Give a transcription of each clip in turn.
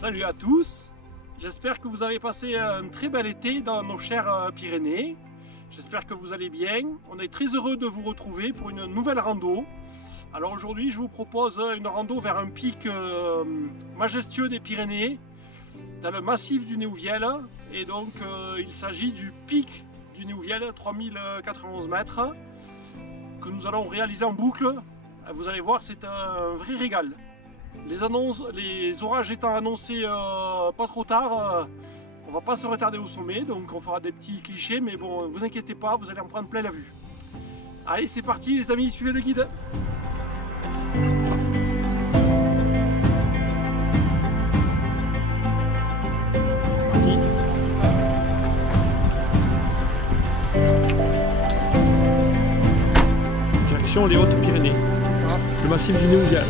Salut à tous, j'espère que vous avez passé un très bel été dans nos chères Pyrénées. J'espère que vous allez bien. On est très heureux de vous retrouver pour une nouvelle rando. Alors aujourd'hui je vous propose une rando vers un pic majestueux des Pyrénées, dans le massif du Néouviel. Et donc il s'agit du pic du Néouviel, 3091 mètres, que nous allons réaliser en boucle. Vous allez voir, c'est un vrai régal. Les orages étant annoncés pas trop tard, on va pas se retarder au sommet, donc on fera des petits clichés, mais bon, vous inquiétez pas, vous allez en prendre plein la vue. Allez, c'est parti les amis, suivez le guide. Direction les Hautes-Pyrénées, le massif du Néouviel.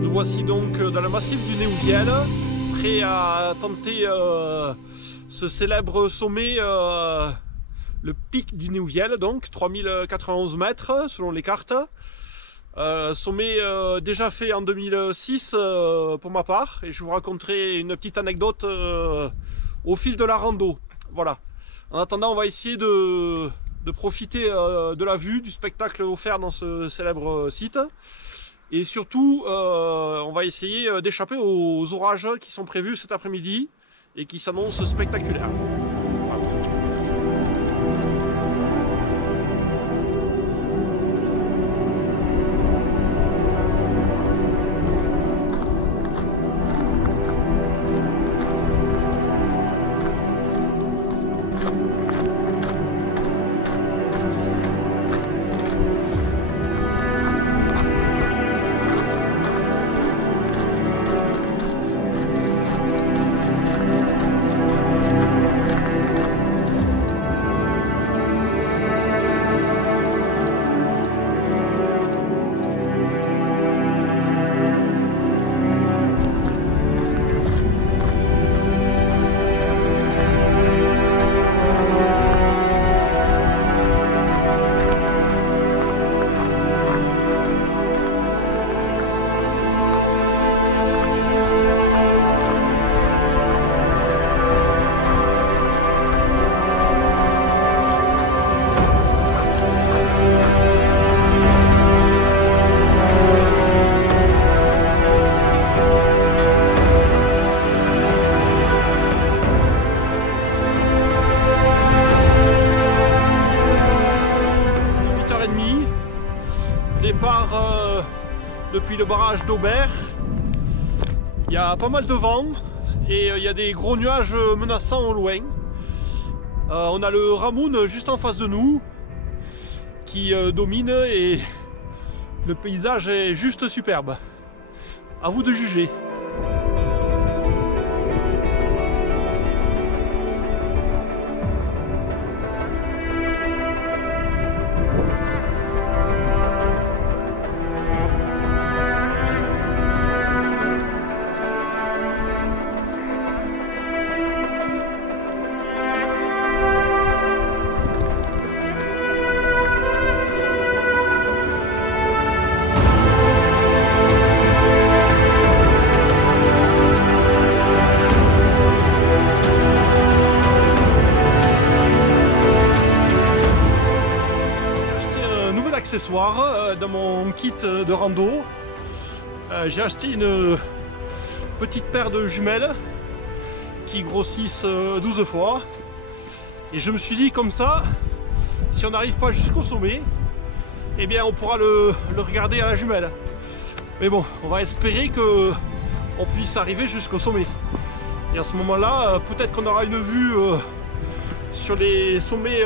Nous voici donc dans le massif du Néouviel, prêt à tenter ce célèbre sommet, le pic du Néouviel, donc 3091 mètres selon les cartes. Sommet déjà fait en 2006 pour ma part, et je vous raconterai une petite anecdote au fil de la rando. Voilà. En attendant, on va essayer de profiter de la vue, du spectacle offert dans ce célèbre site. Et surtout, on va essayer d'échapper aux orages qui sont prévus cet après-midi et qui s'annoncent spectaculaires. Voilà. Départ depuis le barrage d'Aubert. Il y a pas mal de vent et il y a des gros nuages menaçants au loin. On a le Ramoun juste en face de nous qui domine et le paysage est juste superbe. À vous de juger. accessoires dans mon kit de rando. J'ai acheté une petite paire de jumelles qui grossissent 12 fois. Et je me suis dit comme ça, si on n'arrive pas jusqu'au sommet, eh bien on pourra le regarder à la jumelle. Mais bon, on va espérer que on puisse arriver jusqu'au sommet. Et à ce moment-là, peut-être qu'on aura une vue sur les sommets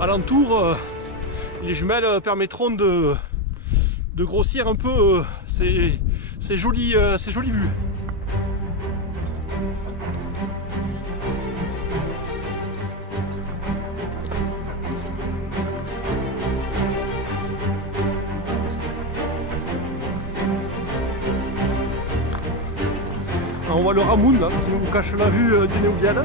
alentours. Les jumelles permettront de grossir un peu ces jolies vues. On voit le Ramoun là, qui nous cache la vue du Néouviel.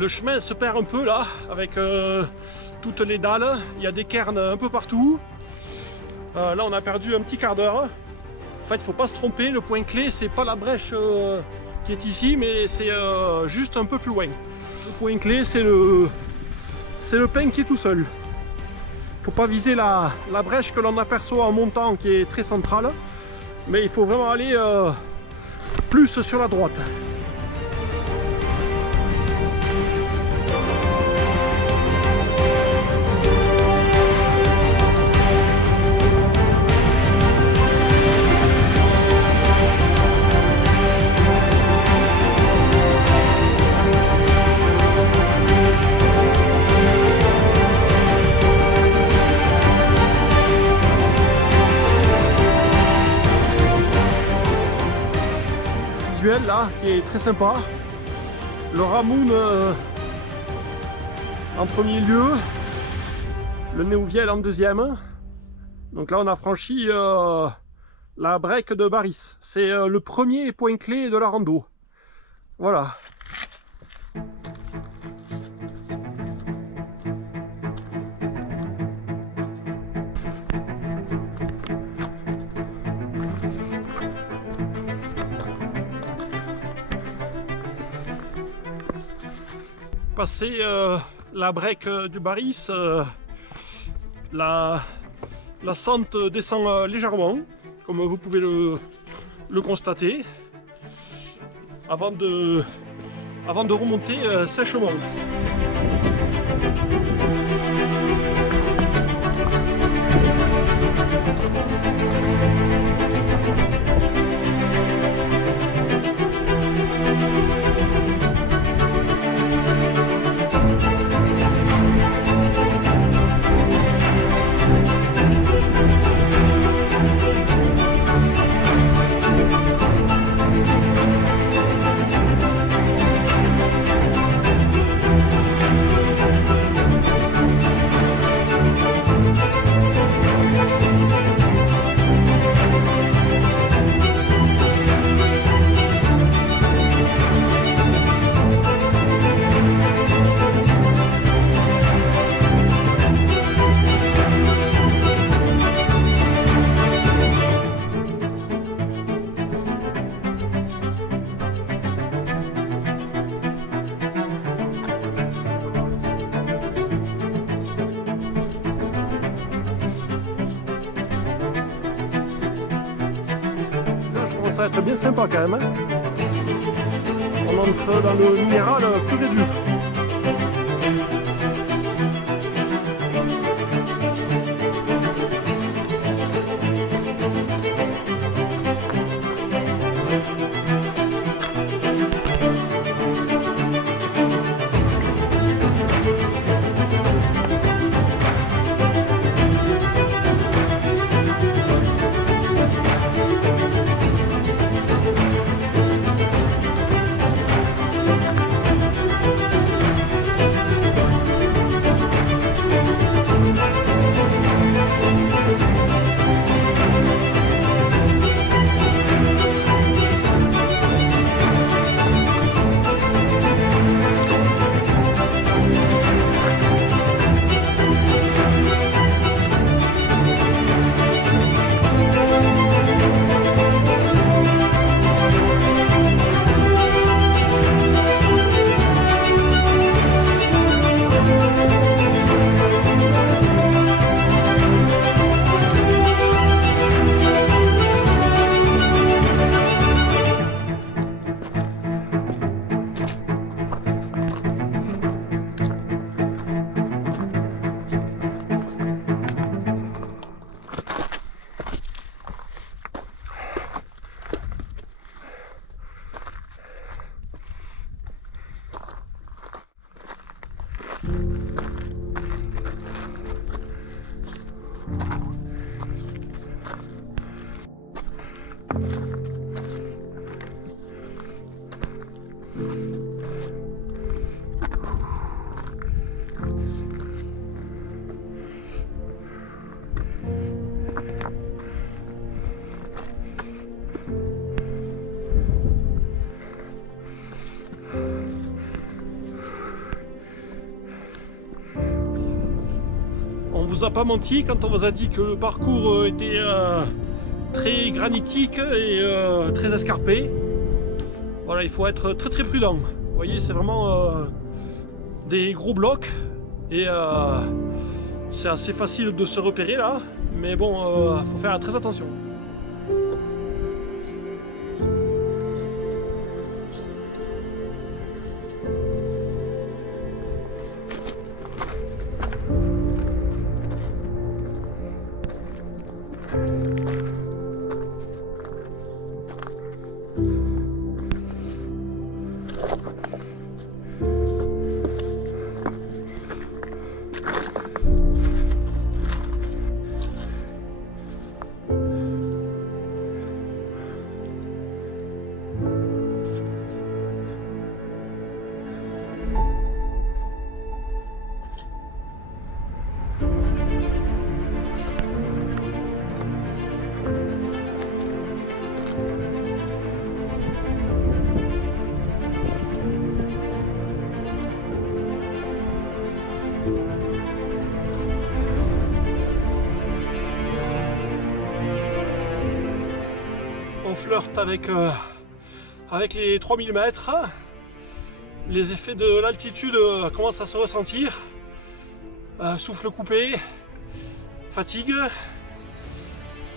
Le chemin se perd un peu là, avec toutes les dalles, il y a des cairns un peu partout. Là on a perdu un petit quart d'heure. En fait il ne faut pas se tromper, le point clé c'est pas la brèche qui est ici, mais c'est juste un peu plus loin. Le point clé c'est le pin qui est tout seul. Il ne faut pas viser la brèche que l'on aperçoit en montant qui est très centrale, mais il faut vraiment aller plus sur la droite. Là qui est très sympa, le Ramoun en premier lieu, le Néouviel en deuxième. Donc là on a franchi la break de Baris, c'est le premier point clé de la rando. Voilà. Passer la break du Baris, la sente descend légèrement, comme vous pouvez le constater, avant de remonter sèchement. Ça va être bien sympa quand même. Hein. On entre dans le minéral pur et dur. On vous a pas menti quand on vous a dit que le parcours était très granitique et très escarpé. Voilà, il faut être très très prudent. Vous voyez, c'est vraiment des gros blocs et c'est assez facile de se repérer là, mais bon, faut faire très attention. On flirte avec les 3000 mètres. Les effets de l'altitude commencent à se ressentir. Souffle coupé, fatigue.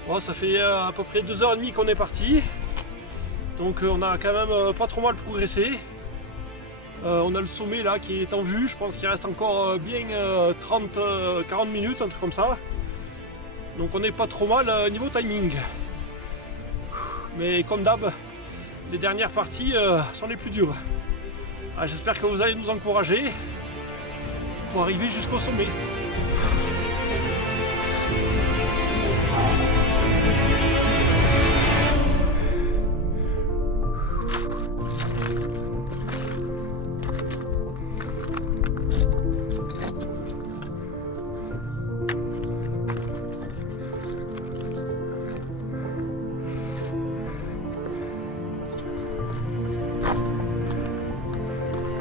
Bon, ça fait à peu près 2h30 qu'on est parti. Donc on a quand même pas trop mal progressé. On a le sommet là qui est en vue. Je pense qu'il reste encore bien 30-40 minutes, un truc comme ça. Donc on n'est pas trop mal niveau timing. Mais comme d'hab, les dernières parties sont les plus dures. J'espère que vous allez nous encourager pour arriver jusqu'au sommet.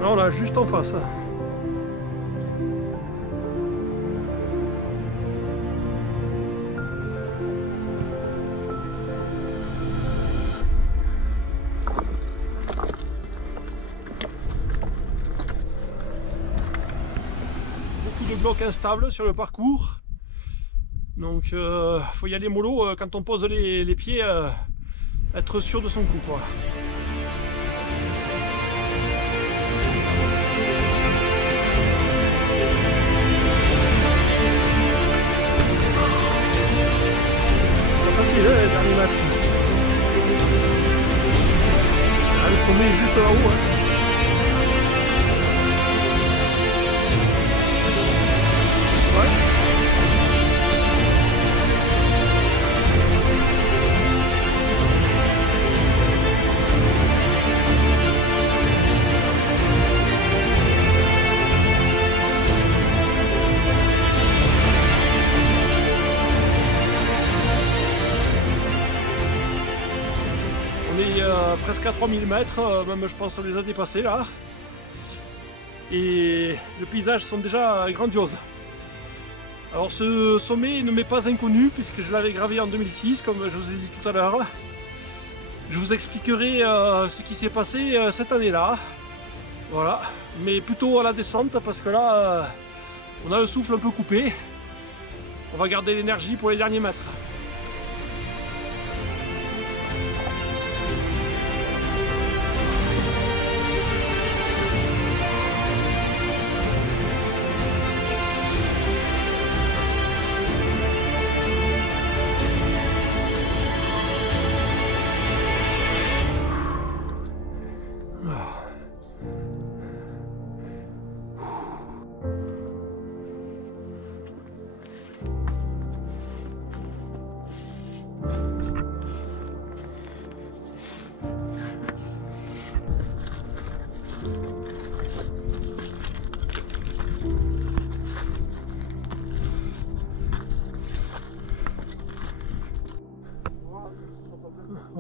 Là, on l'a juste en face. Beaucoup de blocs instables sur le parcours. Donc faut y aller mollo quand on pose les pieds, être sûr de son coup, quoi. Les derniers mètres. Le sommet est juste là-haut. Presque à 3000 mètres, même je pense qu'on les a dépassés là. Et les paysages sont déjà grandioses. Alors ce sommet ne m'est pas inconnu puisque je l'avais gravé en 2006 comme je vous ai dit tout à l'heure. Je vous expliquerai ce qui s'est passé cette année là. Voilà, mais plutôt à la descente parce que là on a le souffle un peu coupé. On va garder l'énergie pour les derniers mètres.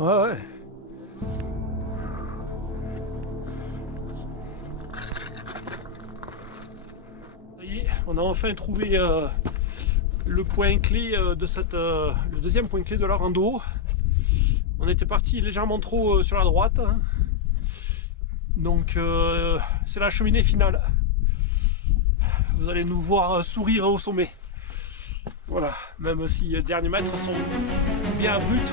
Ouais, ouais. Ça y est, on a enfin trouvé le point clé de le deuxième point clé de la rando. On était parti légèrement trop sur la droite, hein. Donc c'est la cheminée finale. Vous allez nous voir sourire au sommet. Voilà, même si les derniers mètres sont bien abrupts.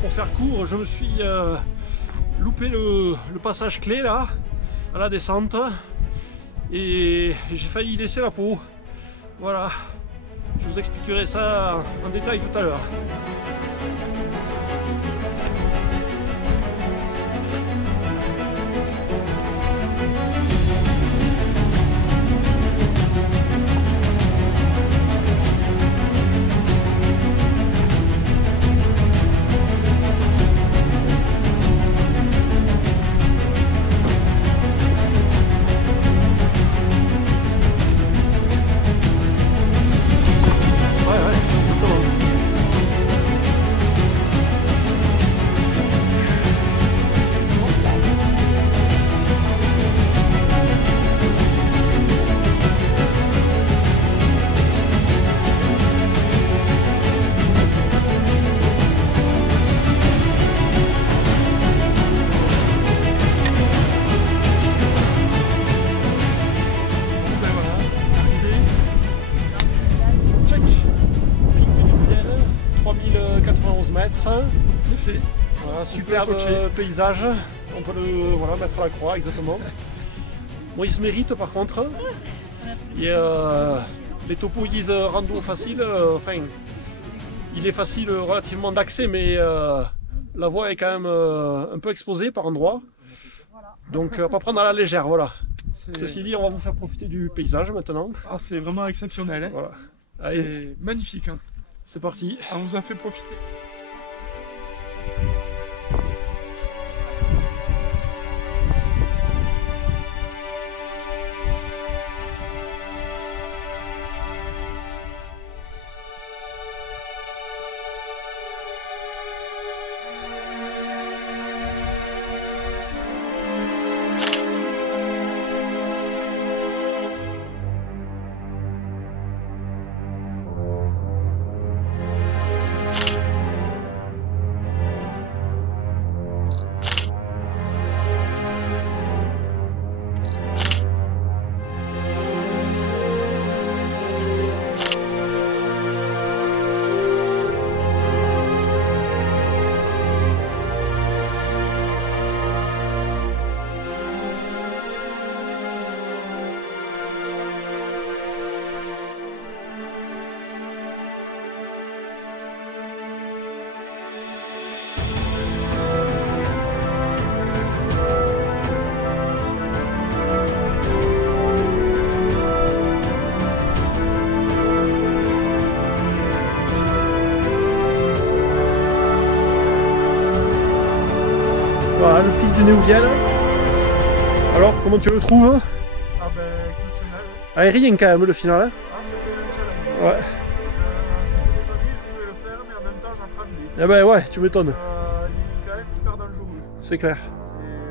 Pour faire court, je me suis loupé le passage clé là, à la descente, et j'ai failli laisser la peau. Voilà, je vous expliquerai ça en détail tout à l'heure. C'est fait. Voilà, superbe paysage. On peut le mettre à la croix, exactement. Bon, il se mérite par contre. Et, les topos ils disent rando facile. Enfin, il est facile relativement d'accès, mais la voie est quand même un peu exposée par endroits. Donc, pas prendre à la légère. Voilà. Ceci dit, on va vous faire profiter du paysage maintenant. Ah, c'est vraiment exceptionnel. Hein. Voilà. C'est magnifique. Hein. C'est parti. On vous a fait profiter. Voilà, le pic du Néouviel. Alors, comment tu le trouves? Ah ben, exceptionnel. Aérien quand même, le final. Ah, c'était un challenge. Ouais. Ça fait des années que je voulais le faire, mais en même temps, j'en tremblais. Eh ben ouais, tu m'étonnes. Il est quand même hyper dangereux. C'est clair.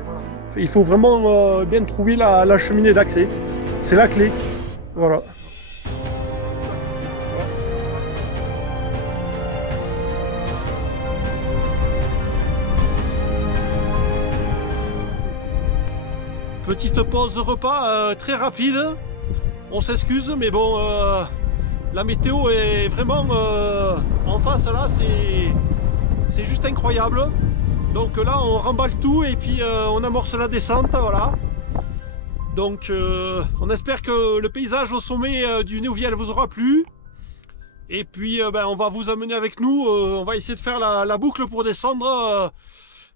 Voilà. Il faut vraiment bien trouver la cheminée d'accès. C'est la clé. Voilà. Petite pause repas très rapide. On s'excuse, mais bon, la météo est vraiment en face là, c'est juste incroyable. Donc là, on remballe tout et puis on amorce la descente, voilà. Donc on espère que le paysage au sommet du Néouviel vous aura plu. Et puis on va vous amener avec nous, on va essayer de faire la boucle pour descendre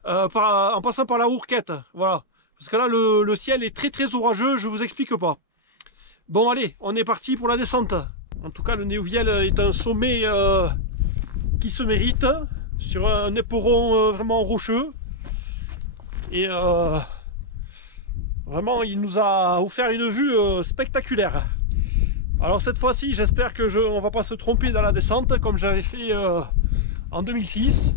en passant par la Hourquette, voilà. Parce que là le ciel est très orageux, je vous explique pas. Bon allez, on est parti pour la descente. En tout cas le Néouviel est un sommet qui se mérite, sur un éperon vraiment rocheux. Et vraiment il nous a offert une vue spectaculaire. Alors cette fois-ci j'espère que on va pas se tromper dans la descente comme j'avais fait en 2006.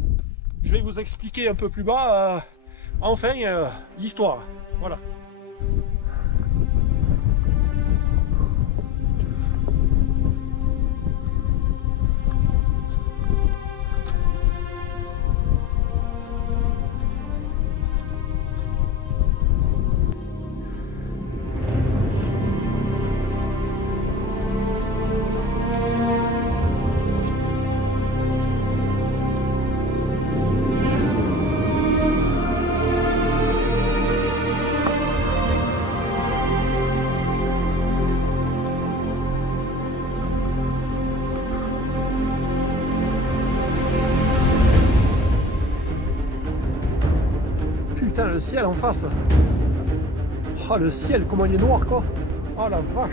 Je vais vous expliquer un peu plus bas enfin l'histoire. Voilà. Putain, le ciel en face. Oh le ciel, comment il est noir quoi. Oh la vache.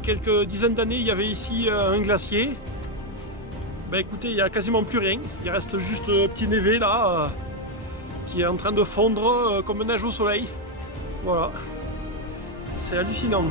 Quelques dizaines d'années, il y avait ici un glacier. Ben écoutez, il n'y a quasiment plus rien. Il reste juste un petit névé là qui est en train de fondre comme neige au soleil. Voilà, c'est hallucinant.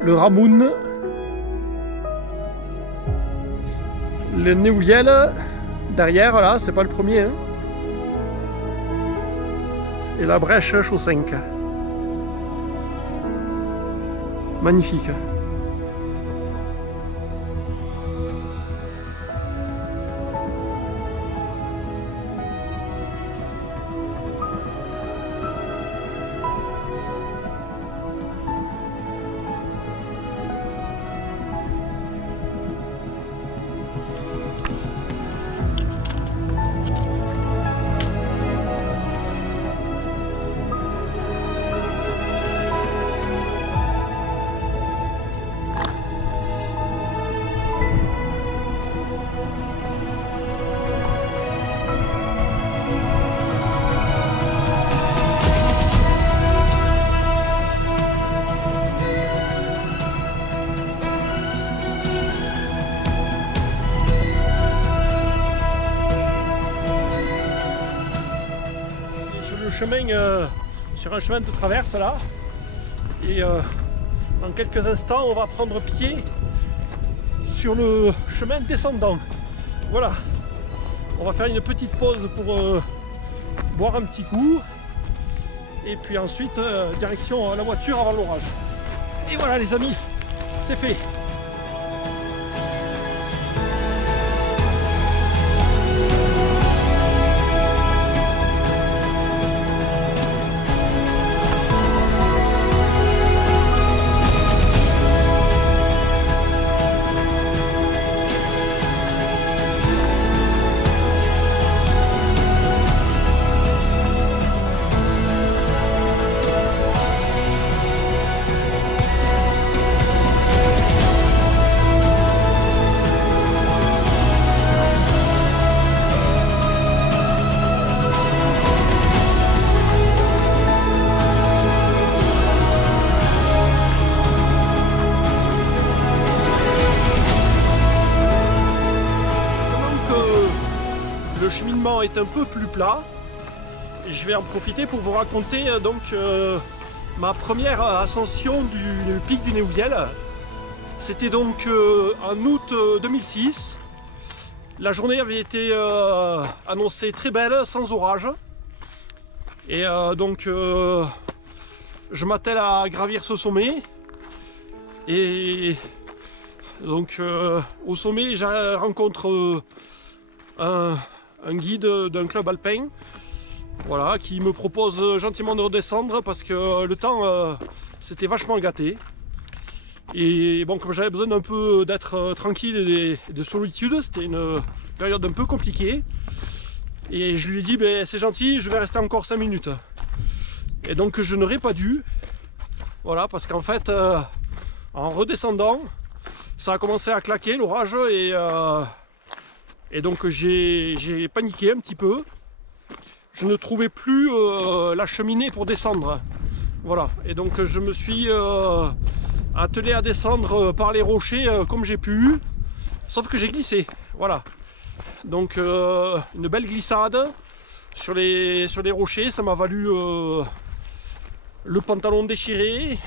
Le Ramoun, le Néouviel derrière là, c'est pas le premier hein. Et la Brèche Chaussenc, magnifique. chemin, sur un chemin de traverse là. Et dans quelques instants, on va prendre pied sur le chemin descendant. Voilà. On va faire une petite pause pour boire un petit coup. Et puis ensuite, direction la voiture avant l'orage. Et voilà les amis, c'est fait. Le cheminement est un peu plus plat. Je vais en profiter pour vous raconter donc ma première ascension du pic du Néouviel. C'était donc en août 2006. La journée avait été annoncée très belle, sans orage. Et donc je m'attelle à gravir ce sommet. Et donc au sommet, je rencontre un guide d'un club alpin, voilà, qui me propose gentiment de redescendre parce que le temps s'était vachement gâté. Et bon, comme j'avais besoin d'un peu d'être tranquille et de solitude, c'était une période un peu compliquée. Et je lui ai dit, ben, c'est gentil, je vais rester encore 5 minutes. Et donc je n'aurais pas dû, voilà, parce qu'en fait, en redescendant, ça a commencé à claquer l'orage et donc j'ai paniqué un petit peu. Je ne trouvais plus la cheminée pour descendre. Voilà. Et donc je me suis attelé à descendre par les rochers comme j'ai pu. Sauf que j'ai glissé. Voilà. Donc une belle glissade sur les rochers. Ça m'a valu le pantalon déchiré.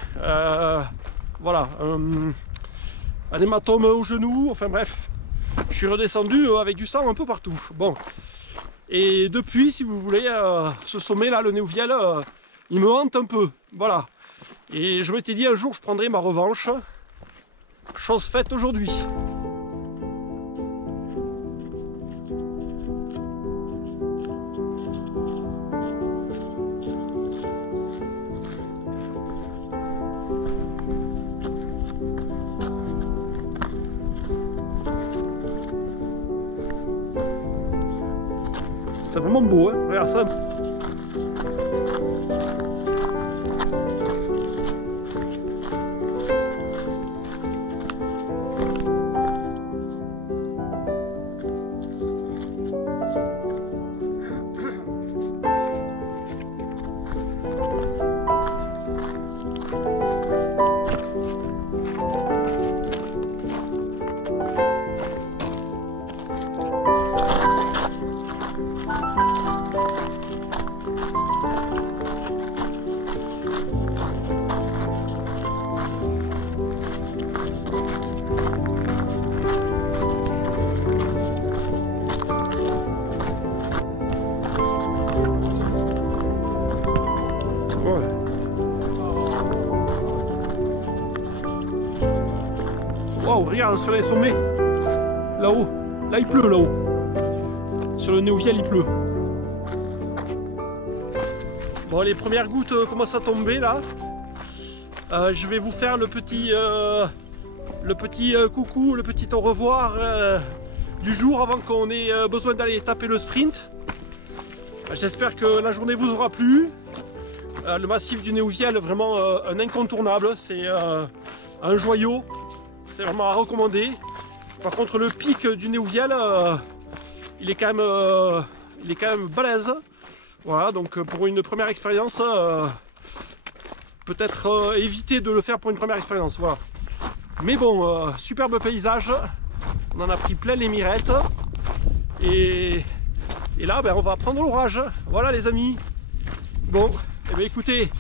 Voilà. Un hématome au genou. Enfin bref. Je suis redescendu avec du sang un peu partout. Bon, et depuis, si vous voulez, ce sommet là, le Néouviel, il me hante un peu. Voilà. Et je m'étais dit un jour je prendrai ma revanche. Chose faite aujourd'hui. C'est vraiment beau, hein. Regarde ça. Waouh, regarde sur les sommets, là-haut, là il pleut là-haut. Sur le Néouviel il pleut. Bon, les premières gouttes commencent à tomber là. Je vais vous faire le petit coucou, le petit au revoir du jour avant qu'on ait besoin d'aller taper le sprint. J'espère que la journée vous aura plu. Le massif du Néouviel, vraiment un incontournable, c'est un joyau, c'est vraiment à recommander. Par contre le pic du Néouviel, il est quand même balèze. Voilà, donc pour une première expérience, peut-être éviter de le faire pour une première expérience. Voilà. Mais bon, superbe paysage, on en a pris plein les mirettes. Et là, ben, on va prendre l'orage. Voilà les amis. Bon, eh bien écoutez,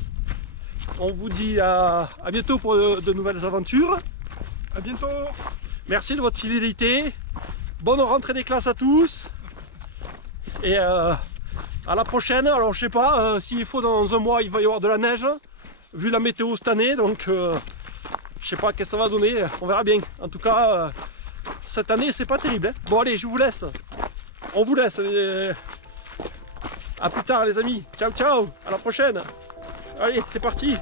on vous dit à bientôt pour de nouvelles aventures. À bientôt. Merci de votre fidélité. Bonne rentrée des classes à tous. Et à la prochaine. Alors je sais pas, s'il faut dans un mois il va y avoir de la neige. Vu la météo cette année, donc je sais pas qu'est-ce que ça va donner. On verra bien. En tout cas, cette année c'est pas terrible. Hein. Bon allez, je vous laisse. On vous laisse. À plus tard les amis. Ciao ciao. À la prochaine. Allez, c'est parti.